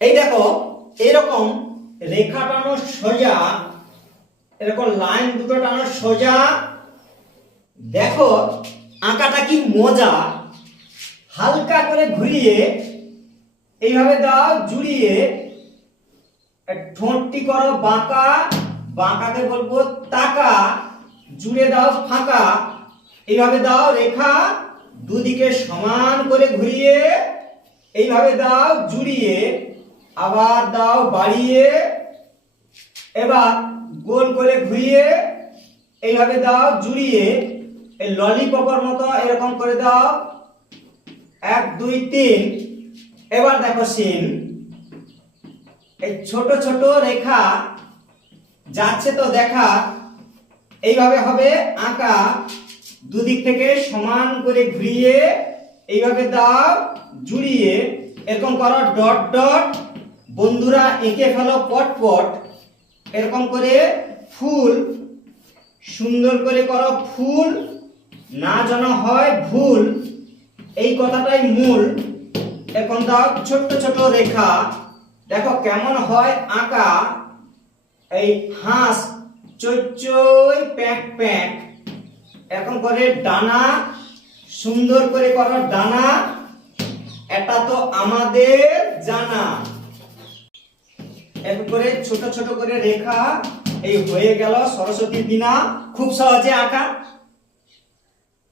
এই দেখো এরকম রেখা টানো সোজা, এরকম লাইন দুটো টানো সোজা। দেখো আঁকাটা কি মজা। হালকা করে ঘুরিয়ে এইভাবে দাও, জুড়িয়ে ঠোঁটটি করো বাঁকা, বাঁকাকে বলবো তাকা, জুড়ে দাও ফাঁকা। এইভাবে দাও রেখা, দুদিকে সমান করে ঘুরিয়ে এইভাবে দাও, জুড়িয়ে আবার দাও বাড়িয়ে, এবার গোল করে ঘুরিয়ে এইভাবে দাও, জুড়িয়ে এই ললিপপের মতো এরকম করে দাও, 1 2 3। এবার দেখো সিন, এই ছোট ছোট রেখা যাচ্ছে তো দেখা, এইভাবে হবে আঁকা, দুদিক থেকে সমান করে ঘুরিয়ে এইভাবে দাও, জুড়িয়ে এরকম করো ডট ডট। বন্ধুরা এঁকে ফেলো পট পট, এরকম করে ফুল, সুন্দর করে করো ফুল, না যেন হয় ভুল, এই কথাটাই মূল। এখন দাও ছোট্ট ছোট রেখা, দেখো কেমন হয় আঁকা। এই হাঁস চই চই প্যাক প্যাক, এরকম করে ডানা, সুন্দর করে করো ডানা, এটা তো আমাদের জানা। এরকম করে ছোট ছোট করে রেখা, এই হয়ে গেল সরস্বতী বীণা, খুব সহজে আঁকা।